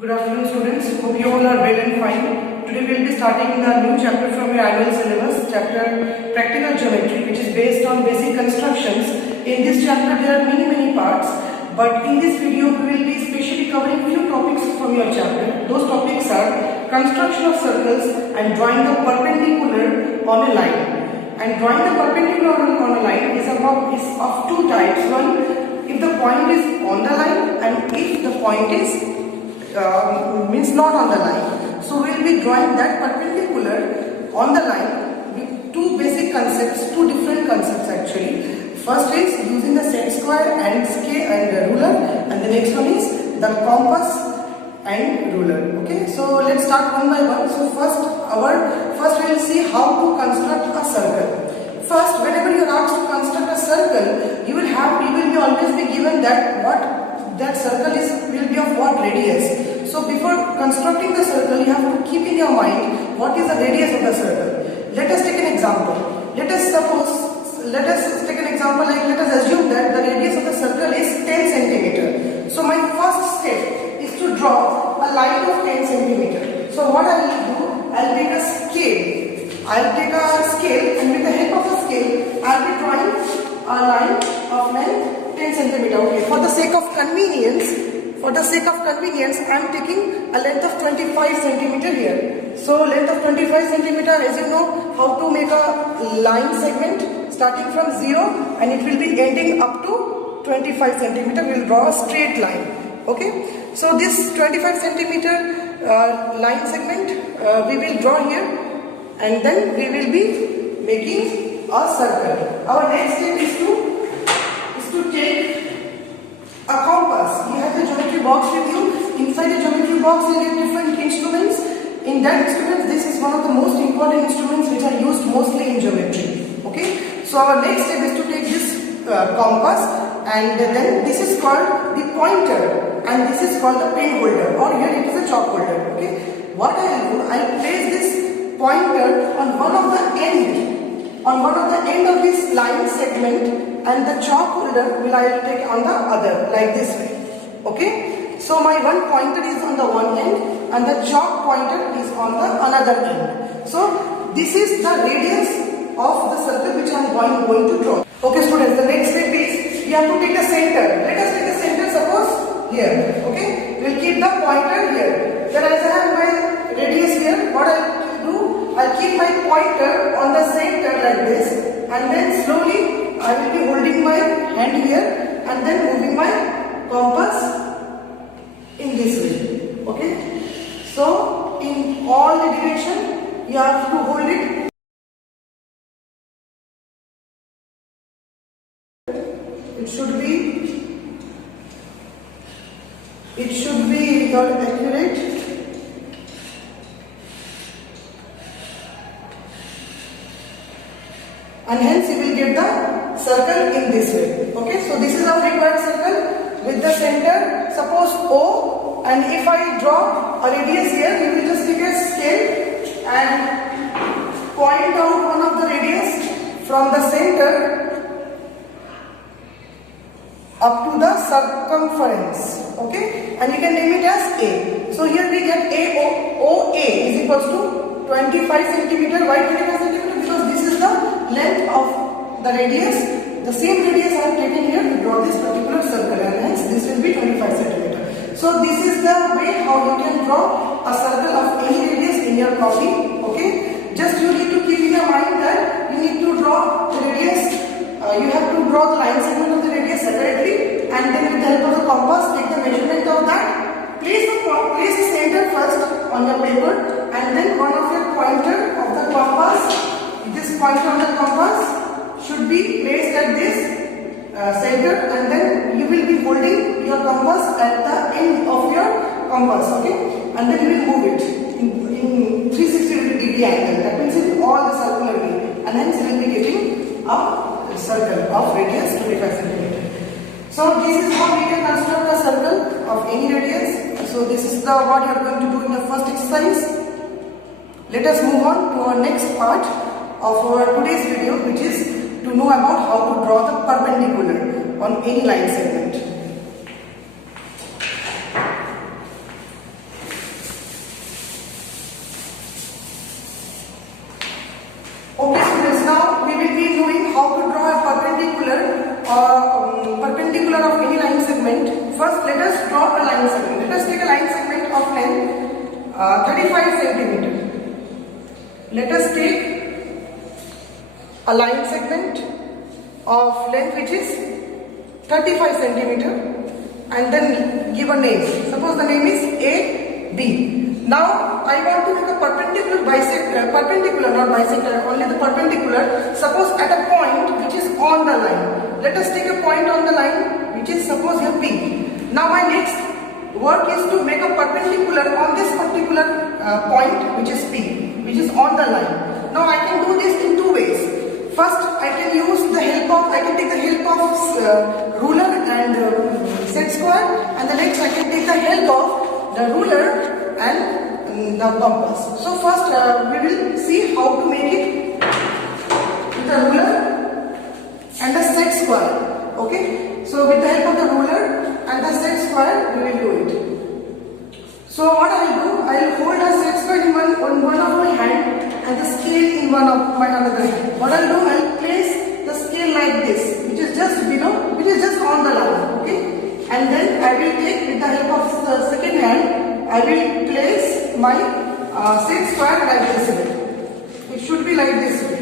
Good afternoon students, hope you all are well and fine. Today we will be starting the new chapter from your annual syllabus, chapter Practical Geometry, which is based on basic constructions. In this chapter there are many parts, but in this video we will be specially covering few topics from your chapter. Those topics are construction of circles and drawing the perpendicular on a line. And drawing the perpendicular on a line is of two types. One, if the point is on the line, and if the point is means not on the line. So we will be drawing that perpendicular on the line with two basic concepts, two different concepts actually. First is using the set square and scale and ruler, and the next one is the compass and ruler. Okay, so let's start one by one. So first we will see how to construct a circle. First, whenever you are asked to construct a circle, you will be always be given that what that circle will be of what radius. So before constructing the circle, you have to keep in your mind what is the radius of the circle. Let us take an example. Let us take an example like let us assume that the radius of the circle is 10 centimeter. So my first step is to draw a line of 10 centimeter. So what I will do, I will take a scale. I will take a scale, and with the help of a scale, I will be drawing a line of length 10 centimeter. Okay. For the sake of convenience, I am taking a length of 25 centimeter here. So length of 25 centimeter, as you know, how to make a line segment starting from 0 and it will be ending up to 25 centimeter. We will draw a straight line. Okay. So this 25 centimeter line segment we will draw here, and then we will be making a circle. Our next step is to take a compass. You have the geometry box with you. Inside the geometry box you get different instruments. In that instruments, this is one of the most important instruments which are used mostly in geometry. Okay. So our next step is to take this compass, and then this is called the pointer, and this is called the pen holder, or here it is a chalk holder. Okay. What I will do, I will place this pointer on one of the end of this line segment, and the chalk holder I will take on the other, like this way. Okay. So my one pointer is on the one end and the chalk pointer is on the another end. So this is the radius of the circle which I am going to draw. Okay students, the next step is you have to take a center. Let us take a center, suppose here. Okay. We will keep the pointer here. Then as I have my radius here, what I will do, I will keep my pointer on the center like this, and then slowly I will be holding my hand here and then moving my compass in this way. Okay. So in all the direction you have to hold it. It should be not accurate. And hence you will get the circle in this way. Okay, so this is our required circle with the center, suppose O, and if I draw a radius here, you will just take a scale and point out one of the radius from the center up to the circumference. Okay, and you can name it as A. So here we get OA is equals to 25 centimeter. Why 25 centimeter? Because this is the length of the radius. The same radius I am taking here to draw this particular circle, and hence this will be 25 centimeter. So this is the way how you can draw a circle of any radius in your copy. Okay, just you need to keep in your mind that you need to draw the radius. You have to draw the line segment of the radius separately, and then with the help of the compass take the measurement of that. Place the center first on your paper, and then one of your pointer of the compass, this pointer on the compass should be placed at this center, and then you will be holding your compass at the end of your compass. Okay, and then you will move it in 360 degree angle. That means in all the circular way, and hence you will be getting a circle of radius 25 centimeter. So this is how we can construct a circle of any radius. So this is what you are going to do in the first exercise. Let us move on to our next part of our today's video, which is to know about how to draw the perpendicular on any line segment. how to draw a perpendicular of any line segment. First, let us draw a line segment. Let us take a line segment of length 35 centimeter. Let us take a line segment of length which is 35 centimeter and then give a name. Suppose the name is A, B. Now I want to make a perpendicular, not bisector, only the perpendicular. Suppose at a point which is on the line. Let us take a point on the line which is suppose here P. Now my next work is to make a perpendicular on this particular point which is P, which is on the line. Now I can do this in two ways. First, I can take the help of ruler and set square, and the next I can take the help of the ruler and the compass. So first we will see how to make it with the ruler and the set square. Okay, so with the help of the ruler and the set square we will do it. So what I will do, I will hold a set square in one of my hand and the scale in one of my another hand. What I will do, I will place the scale like this, which is just below, which is just on the line. Okay, and then I will take with the help of the second hand, I will place my set square like this way. It should be like this way.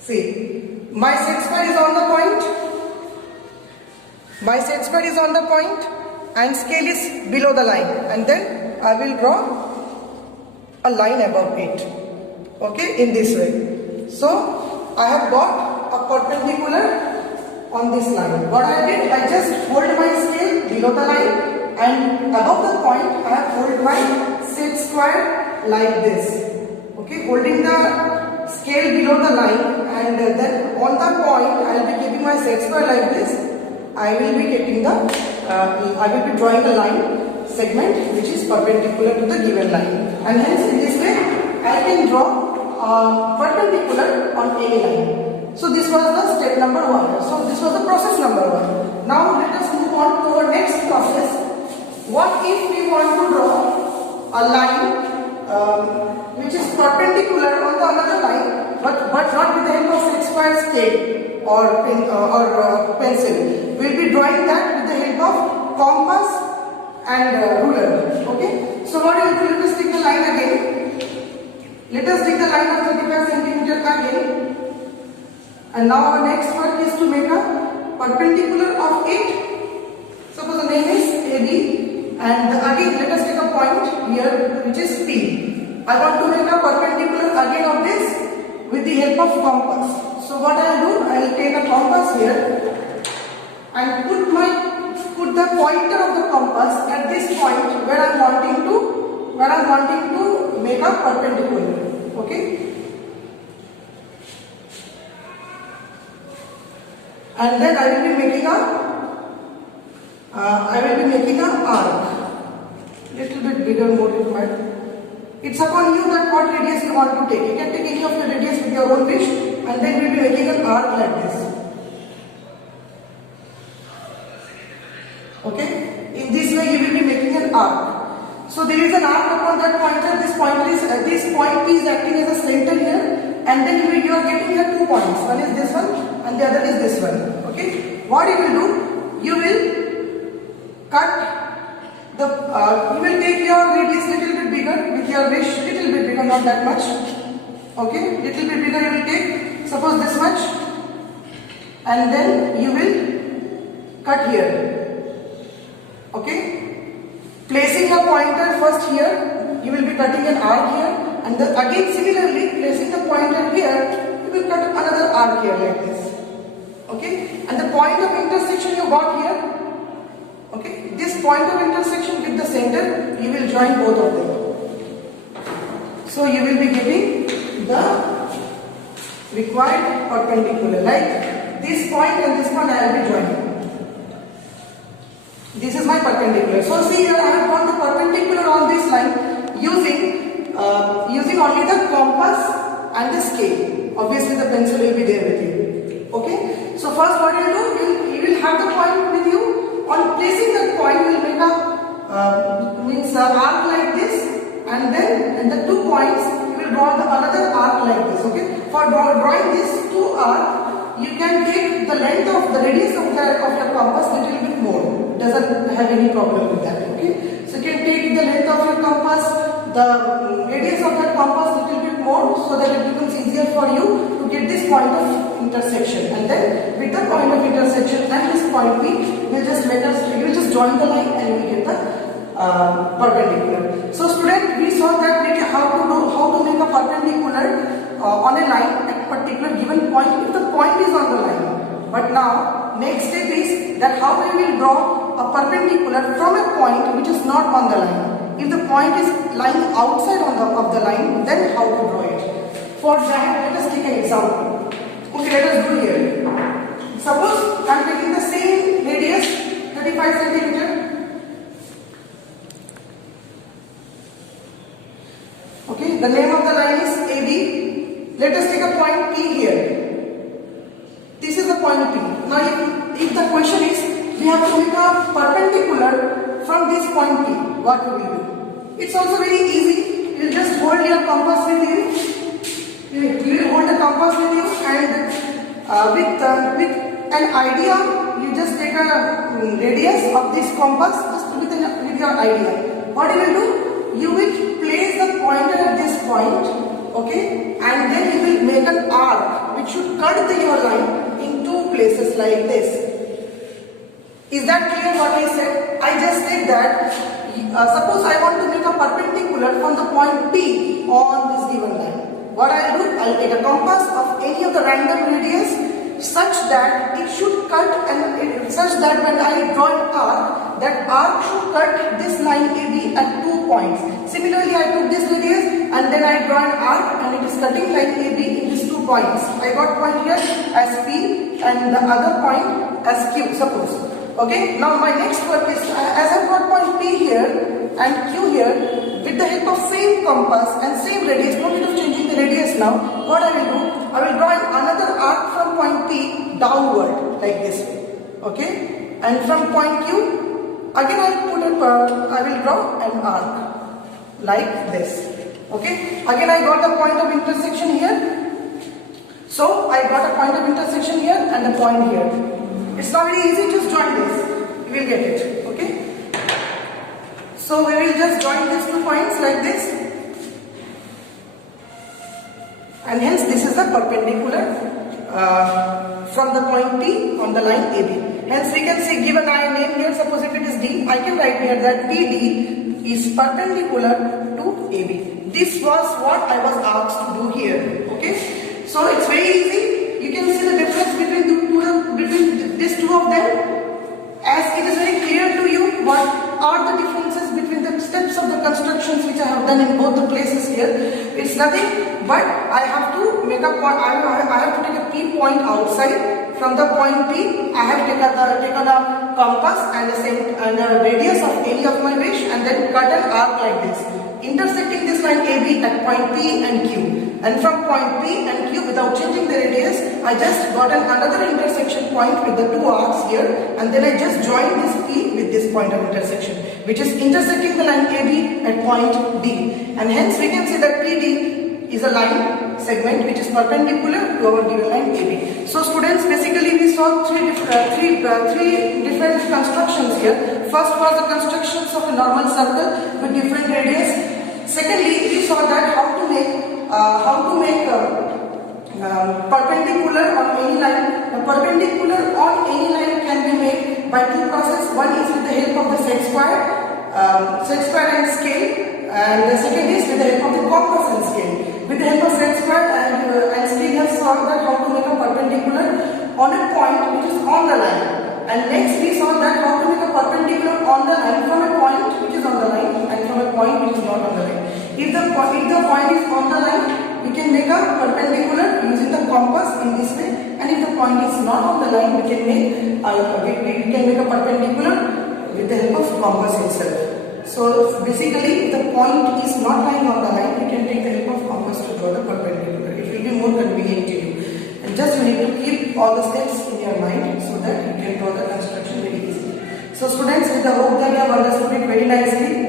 See, my set square is on the point. My set square is on the point and scale is below the line, and then I will draw a line above it. Okay, in this way. So I have got a perpendicular on this line. What I did, I just hold my scale below the line, and above the point I have hold my set square like this. Okay, holding the scale below the line, and then on the point I will be keeping my set square like this. I will be getting the I will be drawing a line segment which is perpendicular to the given line, and hence in this way I can draw perpendicular on any line. So this was the step number 1. So this was the process number 1. Now let us move on to our next process. What if we want to draw a line which is perpendicular on the another line, but not with the help of set square scale or pencil? We will be drawing that with the help of compass and ruler. Okay. So what we will do? Let us take the line again. Let us take the line of 35 centimeter again. And now our next work is to make a perpendicular of it. Suppose the name is AB, and again let us take a point here which is P. I want to make a perpendicular again of this with the help of compass. So what I will do, I will take a compass here and put the pointer of the compass at this point where I am wanting to make a perpendicular. Okay. And then I will be making a arc, little bit bigger, more required. It's upon you that what radius you want to take. You can take any of your radius with your own wish, and then we will be making an arc like this. Okay, in this way you will be making an arc. So there is an arc upon that pointer. This point is acting as a center here, and then you are getting here 2 points. One is this one, and the other is this one. Okay, what you will do? You will cut the. You will take your radius little bit bigger with your wish, little bit bigger, not that much. Okay, little bit bigger you will take. Suppose this much, and then you will cut here. Okay, placing a pointer first here, you will be cutting an arc here, and again similarly placing the pointer here, you will cut another arc here like this. Okay, and the point of intersection you got here. Okay, this point of intersection with the center, you will join both of them. So you will be getting the required perpendicular, like this point and this point I will be joining. This is my perpendicular. So see here I have got the perpendicular on this line using only the compass and the scale. Obviously the pencil will be there with you. Okay. So first what you will do, you will have the point with you. On placing that point, you will make a arc like this, and then the 2 points you will will draw the another arc like this. Okay. For drawing these two arcs, you can take the length of the radius of your compass little bit more. It doesn't have any problem with that. Okay. So you can take the length of your compass, the radius of your compass little bit more, so that it becomes easier for you to get this point of intersection. And then with the point of intersection and this point P, we'll just join the line and we get the perpendicular. So student, we saw that how to make a perpendicular on a line at particular given point if the point is on the line. But now next step is that how we will draw a perpendicular from a point which is not on the line. If the point is lying outside of the line, then how to draw it? For that, let us take an example. Okay, let us do here. Suppose I am taking the same radius, 35 centimeter. Okay, the name of the line is AB. Let us take a point P here. This is the point P. Now, if the question is, we have to make a perpendicular from this point P, what we will do? It's also very easy. You will just hold your compass with you. You will hold the compass with you, and with an idea, you just take a radius of this compass just with your idea. What you will do? You will place the pointer at this point, okay, and then you will make an arc which should cut your line in two places like this. Is that clear what I said? I just said that suppose I want to make a perpendicular from the point P on this given line. What I will do, I will take a compass of any of the random radius such that it should cut, and such that when I draw an arc, that arc should cut this line AB at 2 points. Similarly, I took this radius and then I draw an arc and it is cutting line AB in these 2 points. I got point here as P and the other point as Q, suppose. Okay, now my next work is, as I got point P here and Q here, with the help of same compass and same radius, no need of changing the radius now, what I will do, I will draw another arc from point P downward like this way. Okay, and from point Q, again I will draw an arc like this. Okay, again I got the point of intersection here. So I got a point of intersection here and a point here. It's not very easy, just join this. You will get it. Okay. So we will just join these 2 points like this. And hence this is the perpendicular from the point P on the line AB. Hence we can say, given I name here, suppose if it is D, I can write here that PD is perpendicular to AB. This was what I was asked to do here. Okay. So it's very easy. You can see the difference between these two of them. As it is very clear to you what are the differences between the steps of the constructions which I have done in both the places here. It's nothing but I have to make a point. I have to take a P point outside. From the point P, I have taken a compass and a radius of any of my wish, and then cut an arc like this, intersecting this line AB at point P and Q. And from point P and Q, without changing the radius, I just got another intersection point with the 2 arcs here, and then I just joined this P with this point of intersection, which is intersecting the line AB at point D. And hence we can say that PD is a line segment which is perpendicular to our given line AB. So students, basically we saw three different constructions here. First was the constructions of a normal circle with different radius. Secondly, we saw that how to make perpendicular on any line. The perpendicular on any line can be made by 2 processes. One is with the help of the set square and scale, and the second is with the help of the compass and scale. With the help of set square and scale, we have saw that how to make a perpendicular on a point which is on the line. And next we saw that how to make a perpendicular on the line from a point which is on the line and from a point which is not on the line. If the point is on the line, we can make a perpendicular using the compass in this way, and if the point is not on the line, we can make a perpendicular with the help of compass itself. So basically, if the point is not lying on the line, you can take the help of compass to draw the perpendicular. It will be more convenient to you. And just you need to keep all the steps in your mind so that you can draw the construction very easily. So students, with the hope that you have understood it very nicely,